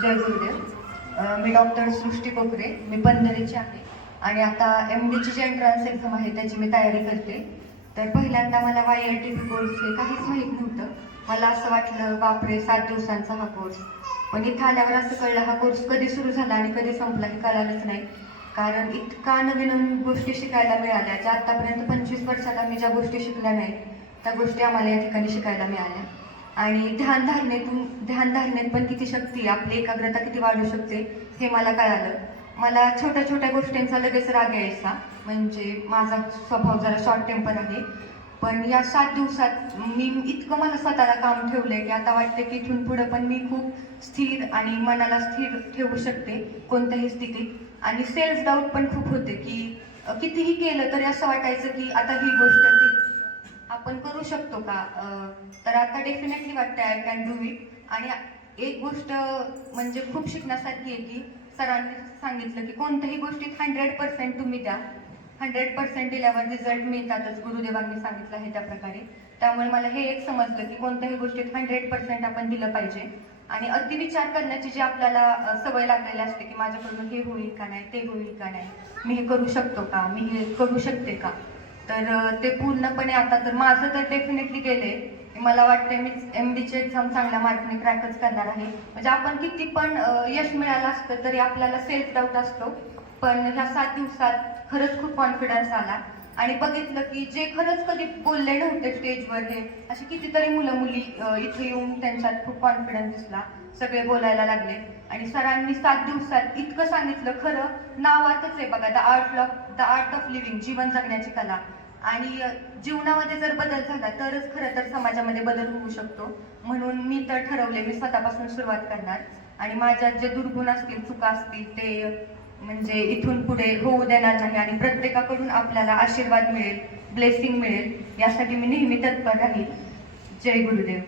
जय गुरुदेव. मी doctor सृष्टी कोकरे, मी पंधरेची आहे आणि आता MDची जी एंट्रन्स एक्झाम आहे त्याची मी तयारी करते. तर पहिल्यांदा मला YLTP कोर्स हे काहीच माहीत नव्हतं. मला असं वाटलं बापरे 7 दिवसांचा हा कोर्स, पण इथं आल्यावर असं कळलं हा कोर्स कधी सुरू झाला आणि कधी संपला हे कळालंच नाही. कारण इतका नवीन नवीन गोष्टी शिकायला मिळाल्या, ज्या आतापर्यंत 25 वर्षात आम्ही ज्या गोष्टी शिकल्या नाहीत त्या गोष्टी आम्हाला या ठिकाणी शिकायला मिळाल्या. आणि ध्यानधारणेत पण किती शक्ती, आपली एकाग्रता किती वाढू शकते हे मला कळालं. मला छोट्या छोट्या गोष्टींचा लगेच राग यायचा, म्हणजे माझा स्वभाव जरा शॉर्ट टेम्पर आहे. पण या 7 दिवसात मी इतकं मला स्वतःला काम ठेवलंय की आता वाटते की इथून पुढं पण मी खूप स्थिर आणि मनाला स्थिर ठेवू शकते कोणत्याही स्थितीत. आणि सेल्फ डाऊट पण खूप होते की कितीही केलं तरी असं वाटायचं की आता ही गोष्ट आपण करू शकतो का. तर आता डेफिनेटली वाटतं आय कॅन डू इट. आणि एक गोष्ट म्हणजे खूप शिकण्यासारखी आहे की सरांनी सांगितलं की कोणत्याही गोष्टीत 100% तुम्ही द्या, 100% दिल्यावर रिझल्ट मिळतातच. गुरुदेवांनी सांगितलं आहे त्या प्रकारे. त्यामुळे मला हे एक समजलं की कोणत्याही गोष्टीत 100% आपण दिलं पाहिजे. आणि अतिविचार करण्याची जी आपल्याला सवय लागलेली असते की माझ्याकडून हे होईल का नाही, ते होईल का नाही, मी हे करू शकतो का, मी हे करू शकते का, तर ते पूर्णपणे आता तर माझं तर डेफिनेटली गेलंय. मला वाटतंय मी MDची एक्झाम चांगल्या मार्कने क्रॅकच करणार आहे. म्हणजे आपण किती पण यश मिळालं असतं तरी आपल्याला सेल्फ डाऊट असतो. पण ह्या 7 दिवसात खरंच खूप कॉन्फिडन्स आला आणि बघितलं की जे खरंच कधी बोलले नव्हते स्टेजवर, हे असे कितीतरी मुलं मुली इथे येऊन त्यांच्यात खूप कॉन्फिडन्स दिसला, सगळे बोलायला लागले. आणि सरांनी 7 दिवसात इतकं सांगितलं, खरं नावातच आहे बघा, द आर्ट ऑफ लिव्हिंग, जीवन जगण्याची कला. आणि जीवनामध्ये जर बदल झाला तरच खरं तर समाजामध्ये बदल होऊ शकतो. म्हणून मी तर ठरवले मी स्वतःपासून सुरुवात करणार आणि माझ्यात जे दुर्गुण असतील, चुका असतील ते म्हणजे इथून पुढे होऊ देणार नाही. आणि प्रत्येकाकडून आपल्याला आशीर्वाद मिळेल, ब्लेसिंग मिळेल, यासाठी मी नेहमी तत्पर राहील. जय गुरुदेव.